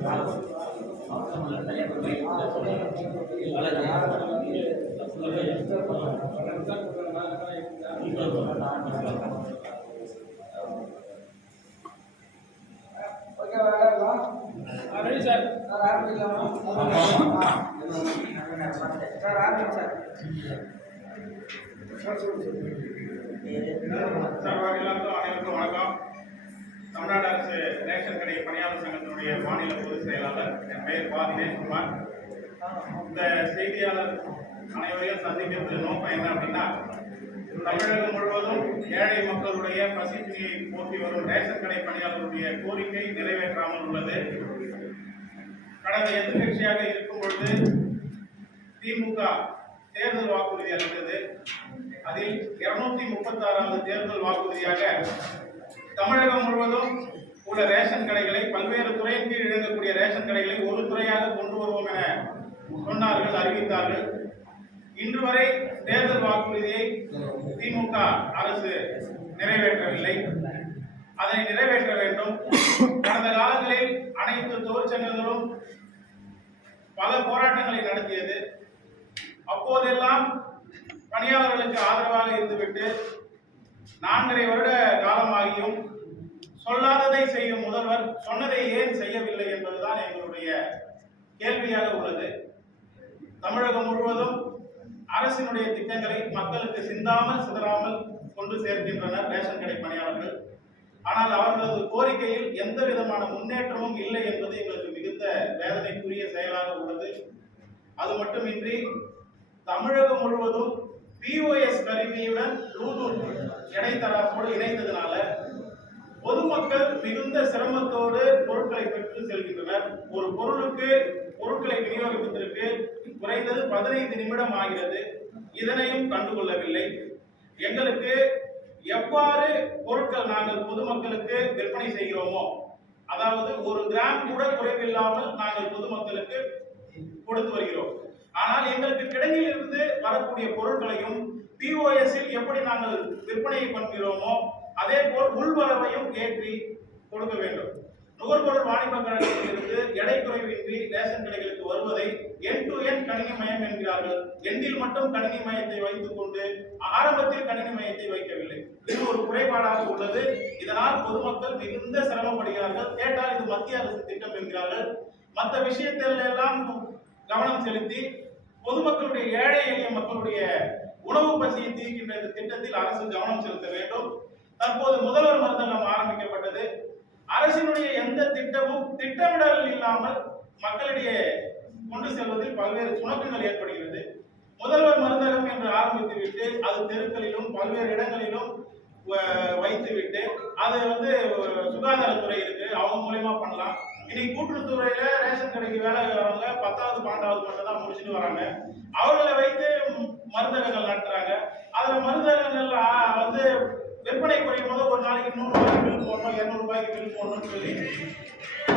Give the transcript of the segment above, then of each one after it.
அனைவருக்கும் வணக்கம். தமிழ்நாடு அரசு ரேஷன் கடை பணியாளர் சங்கத்தினுடைய மாநில பொதுச் செயலாளர். என் பெயர் பா தினேஷ்குமார். இந்த செய்தியாளர் அனைவரையும் சந்திக்கிறது நோக்கம் என்ன அப்படின்னா, தமிழகம் முழுவதும் ஏழை மக்களுடைய பசிப்பினியை போக்கி வரும் ரேஷன் கடை பணியாளர்களுடைய கோரிக்கை நிறைவேற்றாமல் உள்ளது. கடந்த எதிர்கட்சியாக இருக்கும் பொழுது திமுக தேர்தல் வாக்குறுதி அளித்தது. அதில் 236வது தேர்தல் வாக்குறுதியாக தமிழகம் முழுவதும் உள்ள ரேஷன் கடைகளை, பல்வேறு துறையின் கீழ் இயங்கக்கூடிய ரேஷன் கடைகளை ஒரு துறையாக கொண்டு வருவோம் என சொன்னார்கள், அறிவித்தார்கள். இன்று வரை தேர்தல் வாக்குறுதியை திமுக அரசு நிறைவேற்றவில்லை. அதனை நிறைவேற்ற வேண்டும். கடந்த காலங்களில் அனைத்து தொழிற்சங்கங்களும் பல போராட்டங்களை நடத்தியது. அப்போதெல்லாம் பணியாளர்களுக்கு ஆதரவாக இருந்துவிட்டு 4.5 வருட காலமாகியும் சொல்லாததை செய்யும் முதல்வர் சொன்னதை ஏன் செய்யவில்லை என்பதுதான் எங்களுடைய கேள்வியாக உள்ளது. தமிழகம் முழுவதும் அரசினுடைய திட்டங்களை மக்களுக்கு சிந்தாமல் சிதறாமல் கொண்டு சேர்க்கின்றனர் ரேஷன் கடை பணியாளர்கள். ஆனால் அவர்களது கோரிக்கையில் எந்த விதமான முன்னேற்றமும் இல்லை என்பது எங்களுக்கு மிகுந்த வேதனைக்குரிய செயலாக உள்ளது. அது மட்டுமின்றி தமிழகம் முழுவதும் POS கருவியுடன் ப்ளூடூத் இடைத்தரகோடு இணைந்ததனால பொதுமக்கள் மிகுந்த சிரமத்தோடு பொருட்களை பெற்று செல்கின்றனர். ஒரு பொருட்களை விநியோகிப்பதற்கு குறைந்தது 15 நிமிடம் ஆகிறது. இதனையும் கண்டுகொள்ளவில்லை. எங்களுக்கு எவ்வாறு பொருட்கள் நாங்கள் பொதுமக்களுக்கு விற்பனை செய்கிறோமோ, அதாவது 1 கிராம் கூட குறைவில்லாமல் நாங்கள் பொதுமக்களுக்கு கொடுத்து வருகிறோம். ஆனால் எங்களுக்கு கிடங்கில் இருந்து வரக்கூடிய பொருட்களையும் POS-இல் எப்படி நாங்கள் விற்பனை பண்ணுகிறோமோ அதே போல் உள்வரவையும் ஏற்றி கொடுக்க வேண்டும். நுகர்பொருள் வாணிப கழகத்திலிருந்து எடை குறைவின்றி ரேஷன் கடைகளுக்கு வருவதை எண்ட் டு எண்ட் கணினி மயம் என்கிறார்கள். எண்டில் மட்டும் கணினி மயத்தை வைத்துக் கொண்டு ஆரம்பத்தில் கணினி மயத்தை வைக்கவில்லை. இது ஒரு குறைபாடாக உள்ளது. இதனால் பொதுமக்கள் மிகுந்த சிரமப்படுகிறார்கள். கேட்டால் இது மத்திய அரசு திட்டம் என்கிறார்கள். மற்ற விஷயத்தில் எல்லாம் கவனம் செலுத்தி பொதுமக்களுடைய, ஏழை எளிய மக்களுடைய உணவு பசியை தீர்க்கின்ற இந்த திட்டத்தில் அரசு கவனம் செலுத்த வேண்டும். தற்போது முதல்வர் மருந்தகம் ஆரம்பிக்கப்பட்டது. அரசினுடைய எந்த திட்டமும் திட்டமிடல் இல்லாமல் மக்களிடையே கொண்டு செல்வதில் பல்வேறு சுணக்கங்கள் ஏற்படுகிறது. முதல்வர் மருந்தகம் என்று ஆரம்பித்துவிட்டு அது தெருக்களிலும் பல்வேறு இடங்களிலும் வைத்துவிட்டு அது சுகாதாரத்துறை இருக்கு, அவங்க மூலமா பண்ணலாம். இன்னைக்கு கூட்டுறவுத்துறையில ரேஷன் கடைக்கு வேலை வரவங்க 10வது 12வது மட்டும் தான் முடிச்சுட்டு வராங்க. அவர்களை வைத்து மருந்தகங்கள் நடத்துறாங்க. அதுல மருந்தகங்கள் விற்பனை குறையும் போது ஒரு நாளைக்கு 100 ரூபாய்க்கு பில் போடணும், 200 ரூபாய்க்கு பில் போடணும்னு சொல்லி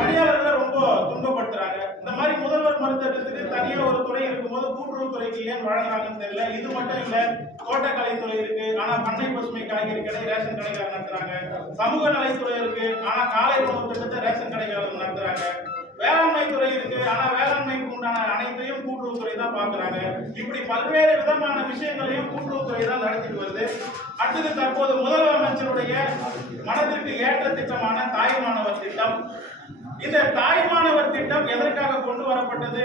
பணியாளர்களை ரொம்ப துன்பப்படுத்துறாங்க. இந்த மாதிரி முதல்வர் மருந்தகத்துக்கு தனியா ஒரு துறை இருக்கும்போது கூட்டுறவுத்துறைக்கு ஏன் வழங்குறாங்கன்னு தெரியல. இது மட்டும் இல்ல, தோட்டக்கலைத்துறை இருக்கு, ஆனா பண்ணை பசுமை காய்கறி கடை ரேஷன் கடைக்காரர் நடத்துறாங்க. சமூக நலத்துறை இருக்கு, ஆனா காலை உணவு திட்டத்தை ரேஷன் கடைக்காரர் நடத்துறாங்க. வேளாண்மை துறை இருக்கு, ஆனா வேளாண்மைக்கு உண்டான அனைத்தையும் கூட்டுறவுத்துறை தான் பாக்குறாங்க. இப்படி பல்வேறு விதமான விஷயங்களையும் கூட்டுறவுத்துறை தான் நடத்திட்டு வருது. அடுத்தது தற்போது முதல்வர் அமைச்சருடைய மனதிற்கு ஏற்ற திட்டமான தாய்மானவர் திட்டம். இந்த தாய்மானவர் திட்டம் எதற்காக கொண்டு வரப்பட்டது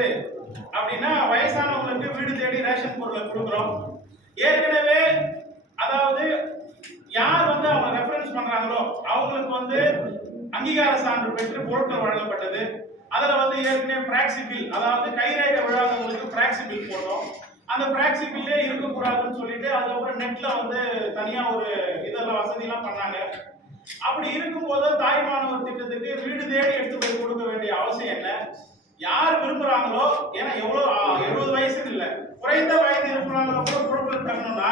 அப்படின்னா, வயசானவங்களுக்கு வீடு தேடி ரேஷன் பொருளை கொடுக்கிறோம். ஏற்கனவே அதாவது யார் அவங்க ரெஃபரன்ஸ் பண்றாங்களோ அவங்களுக்கு அங்கீகார சான்று பெற்று பொருட்கள் வழங்கப்பட்டது. அதுல ஏற்கனவே பிராக்சி பில், அதாவது கைரேகை விழாதவங்களுக்கு பிராக்சி பில் போட்டோம். அந்த பிராக்சி பில்லே இருக்கக்கூடாதுன்னு சொல்லிட்டு அதுக்கப்புறம் நெட்ல தனியா ஒரு இதெல்லாம் வசதி எல்லாம் பண்ணாங்க. அப்படி இருக்கும்போது தாய்மானவர் திட்டத்துக்கு வீடு தேடி எடுத்து போய் கொடுக்க வேண்டிய அவசியம் என்ன? யார் விரும்புறாங்களோ, ஏன்னா எவ்வளவு 70 வயசுன்னு இல்லை, குறைந்த வயது இருக்கிறாங்களோ கூட பொருட்கள் தரணும்னா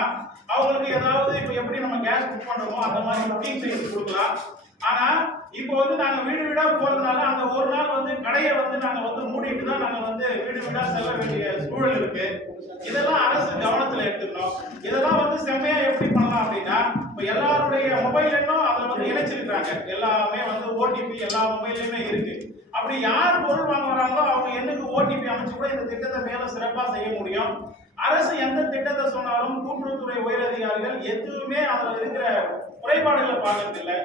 அவங்களுக்கு ஏதாவது இப்ப எப்படி நம்ம கேஸ் புக் பண்றோமோ அந்த மாதிரி புக்கிங் செய்து கொடுக்கலாம். ஆனா இப்போ நாங்க வீடு வீடா போறதுனால அந்த ஒரு நாள் கடையை நாங்க மூடிட்டு தான் நாங்க வீடு வீடா செல்ல வேண்டிய சூழல் இருக்கு. இதெல்லாம் அரசு கவனத்துல எடுத்துக்கணும். இதெல்லாம் செம்மையா எப்படி பண்ணலாம் அப்படின்னா, இப்ப எல்லாருடைய மொபைல் எண்ணும் அதுல இணைச்சிருக்காங்க. எல்லாமே OTP எல்லா மொபைல்லையுமே இருக்கு. அப்படி யார் பொருள் வாங்க வராங்களோ அவங்க எண்ணுக்கு ஓடிபி அமைச்சு கூட இந்த திட்டத்தை மேலும் சிறப்பா செய்ய முடியும். அரசு எந்த திட்டத்தை சொன்னாலும் கூட்டுறவுத்துறை உயரதிகாரிகள் எதுவுமே அதுல இருக்கிற குறைபாடுகளை பார்க்கறதில்லை.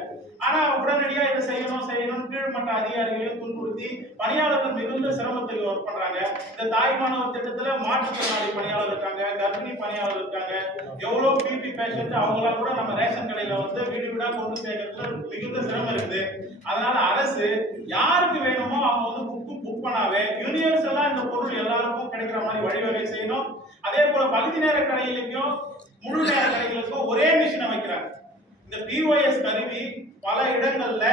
ஆனா உடனடியா இதை செய்யணும் கீழ்மட்ட அதிகாரிகளையும் துன்புறுத்தி பணியாளர்கள் மிகுந்த சிரமத்துக்கு ஒர்க் பண்றாங்க. இந்த தாய்மானவர் திட்டத்துல மாற்றுத்திறனாளி பணியாளர் இருக்காங்க, கர்ப்பிணி பணியாளர் இருக்காங்க, எவ்வளவு பிபி பேஷண்ட் அவங்களாம் கூட நம்ம ரேஷன் கடையில வந்து வீடு வீடா கொண்டு சேர்க்கறதுல மிகுந்த சிரமம் இருக்குது. அதனால அரசு யாருக்கு வேணுமோ அவங்க வந்து புக் பண்ணாவே யூனிவர்சலா இந்த பொருள் எல்லாருக்கும் கிடைக்கிற மாதிரி வழிவகை செய்யணும். அதே போல பகுதி நேர கடைகளுக்கும் முழு நேர கடைகளுக்கும் ஒரே மிஷினை வைக்கிறாங்க. இந்த பிஓஎஸ் கருவி பல இடங்கள்ல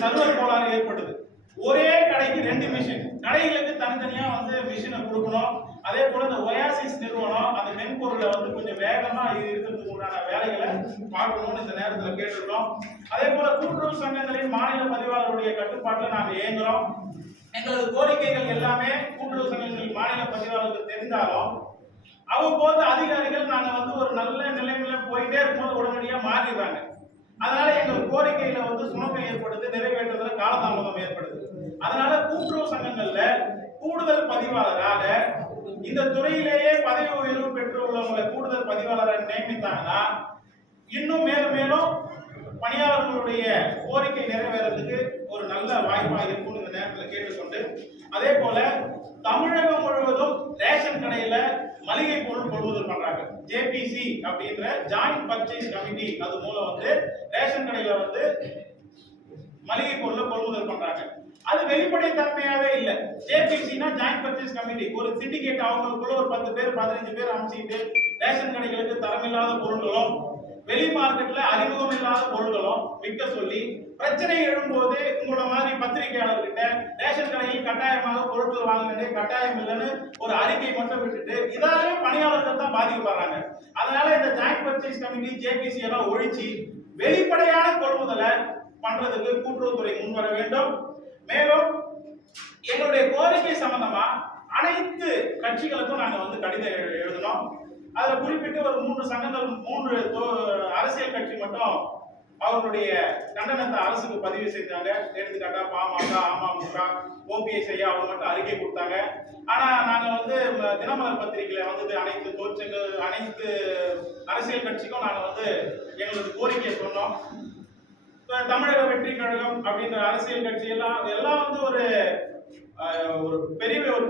சர்வர் கோளாறு ஏற்படுது. ஒரே கடைக்கு 2 மிஷின், கடைகளுக்கு தனித்தனியா வந்து மிஷினை கொடுக்கணும். அதே போல இந்த ஒயாசிஸ் நிறுவனம் அந்த மென்பொருளை வந்து கொஞ்சம் வேகமா இருக்கிறதுக்கு உண்டான வேலைகளை பார்க்கணும்னு இந்த நேரத்தில் கேட்டுக்கிறோம். அதே போல கூட்டுறவு சங்கங்களின் மாநில பதிவாளருடைய கட்டுப்பாட்டில் நாங்கள் இயங்குறோம். எங்களது கோரிக்கைகள் எல்லாமே கூட்டுறவு சங்கங்களின் மாநில பதிவாளருக்கு தெரிந்தாலும் அவ்வப்போது அதிகாரிகள் நாங்க வந்து ஒரு நல்ல நிலைமையில போயிட்டே இருக்கும்போது உடனடியா மாறிடுறாங்க. அதனால எங்கள் கோரிக்கையில வந்து சுணக்கம் ஏற்படுது, நிறைவேற்றுறதுல காலதாமதம் ஏற்படுது. அதனால கூட்டுறவு சங்கங்கள்ல கூடுதல் பதிவாளராக இந்த துறையிலேயே பதவி உயர்வு பெற்று உள்ளவங்களை கூடுதல் பதிவாளரை நியமித்தாங்கன்னா இன்னும் மேலும் மேலும் பணியாளர்களுடைய கோரிக்கை நிறைவேறதுக்கு ஒரு நல்ல வாய்ப்பாக இருக்கும் இந்த நேரத்தில் கேட்டுக்கொண்டு, அதே போல தமிழகம் முழுவதும் ரேஷன் கடையில மளிகை பொருள் கொள்முதல் பண்றாங்க. ஜேபிசி அப்படின்ற ஜாயிண்ட் பர்ச்சேஸ் கமிட்டி அது மூலம் வந்து ரேஷன் கடையில வந்து மளிகை பொருளை கொள்முதல் பண்றாங்க. அது வெளிப்படை தன்மையாவே இல்ல. ஜேபிசினா ஜாயிண்ட் பர்ச்சேஸ் கமிட்டி, ஒரு சிண்டிகேட் அவங்களுக்குள்ள ஒரு 10 பேர் 15 பேர் அமைச்சிட்டு ரேஷன் கடைகளுக்கு தரமில்லாத பொருட்களும் வெளி மார்க்கெட்ல அறிமுகம் இல்லாத பொருட்களும் விற்க சொல்லி பிரச்சனை எழும்போது உங்களோட மாதிரி பத்திரிகையாளர்கிட்ட ரேஷன் கடையில் கட்டாயமாக பொருட்கள் வாங்க வேண்டிய கட்டாயம் இல்லைன்னு ஒரு அறிக்கை மட்டும் விட்டுட்டு இதாலே பணியாளர்கள் தான் பாதிக்கப்படுறாங்க. அதனால இந்த ஜாயிண்ட் பர்ச்சேஸ் கமிட்டி ஜேபிசி எல்லாம் ஒழிச்சு வெளிப்படையான கொள்முதலை பண்றதுக்கு கூட்டுறவுத்துறை முன்வர வேண்டும். மேலும் எங்களுடைய கோரிக்கை சம்பந்தமா அனைத்து கட்சிகளுக்கும் நாங்க வந்து கடிதம் எழுதணும். அதுல குறிப்பிட்டு ஒரு 3 சங்கங்கள் 3 அரசியல் கட்சி மட்டும் அவர்களுடைய கண்டனத்தை அரசுக்கு பதிவு செய்தாங்க. எடுத்துக்காட்டா பாமக, அமமுக, ஓபிஎஸ் ஐயா அவங்க மட்டும் அறிக்கை கொடுத்தாங்க. ஆனா நாங்க வந்து தினமலர் பத்திரிகையில வந்து அனைத்து தொழிற்சங்கள் அனைத்து அரசியல் கட்சிக்கும் நாங்க வந்து எங்களது கோரிக்கையை சொன்னோம். தமிழக வெற்றி கழகம் அப்படின்ற அரசியல் கட்சி எல்லாம் வந்து ஒரு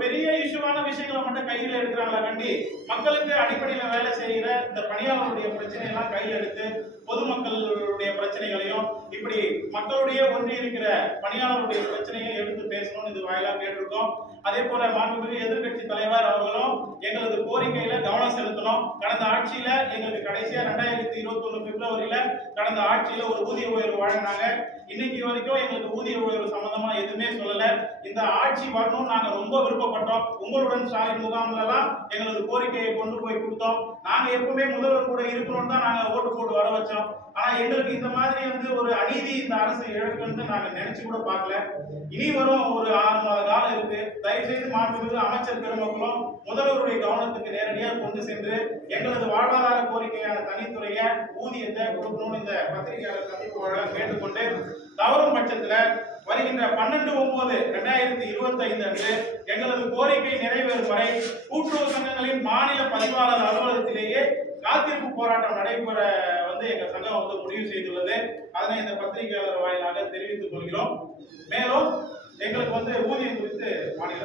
பெரிய இஷ்யூவான விஷயங்களை மட்டும் கையில் எடுக்கிறாங்களா கண்டி மக்களுக்கு அடிப்படையில வேலை செய்கிற இந்த பணியாளருடைய பிரச்சனை எல்லாம் கையில் எடுத்து பொதுமக்களுடைய பிரச்சனைகளையும் இப்படி மக்களுடைய ஒன்றி இருக்கிற பணியாளருடைய பிரச்சனையை எடுத்து பேசணும்னு இது வாயிலா கேட்டிருக்கோம். அதே போல மாண்புமிகு எதிர்கட்சி தலைவர் அவர்களும் எங்களது கோரிக்கையில கவனம் செலுத்தணும். கடந்த ஆட்சியில எங்களுக்கு கடைசியா 2021 பிப்ரவரியில கடந்த ஆட்சியில ஒரு ஊதிய உயர்வு வழங்கினாங்க. இன்னைக்கு வரைக்கும் எங்களுக்கு ஊதிய உயர்வு சம்பந்தமா எதுவுமே சொல்லல. இந்த ஆட்சி வரணும் நாங்க ரொம்ப விருப்பப்பட்டோம். உங்களுடன் ஸ்டாலின் முகாம்ல எல்லாம் எங்களது கோரிக்கையை கொண்டு போய் கொடுத்தோம். நாங்க எப்பவுமே முதல்வர் கூட இருக்கணும்னு தான் நாங்க ஓட்டு போட்டு வர வச்சோம். ஆனா எங்களுக்கு இந்த மாதிரி வந்து ஒரு அநீதி இந்த அரசு இழக்குன்னு நாங்க நினைச்சு கூட பார்க்கல. இனி வரும் ஒரு 6 மாத காலம் இருக்கு. தயவு செய்து மாண்புமிகு அமைச்சர் பெருமக்களும் முதல்வருடைய கவனத்துக்கு நேரடியாக கொண்டு சென்று எங்களது வாழ்வாதார கோரிக்கையான தனித்துறைய ஊதியத்தை கொடுக்கணும்னு இந்த பத்திரிகையாளர் சந்திப்பு வழங்க கேட்டுக்கொண்டு, தவறும் பட்சத்துல வருகின்ற 12/9/2025 அன்று எங்களது கோரிக்கை நிறைவேறும் வரை கூட்டுறவு சங்கங்களின் மாநில பதிவாளர் அலுவலகத்திலேயே காத்திருப்பு போராட்டம் நடைபெற வந்து எங்க சங்கம் வந்து முடிவு செய்துள்ளது. அதனை இந்த பத்திரிகையாளர் வாயிலாக தெரிவித்துக் கொள்கிறோம். மேலும் எங்களுக்கு வந்து ஊதியம் குறித்து மாநில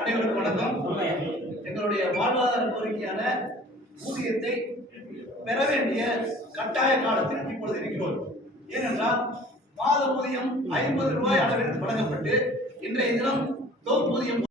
அனைவருக்கும் வணக்கம். எங்களுடைய வாழ்வாதார கோரிக்கையான ஊதியத்தை பெற வேண்டிய கட்டாய காலத்தில் இப்பொழுது இருக்கிறோம். ஏனென்றால் மாத ஊதியம் 50 ரூபாய் அளவில் வழங்கப்பட்டு இன்றைய தினம்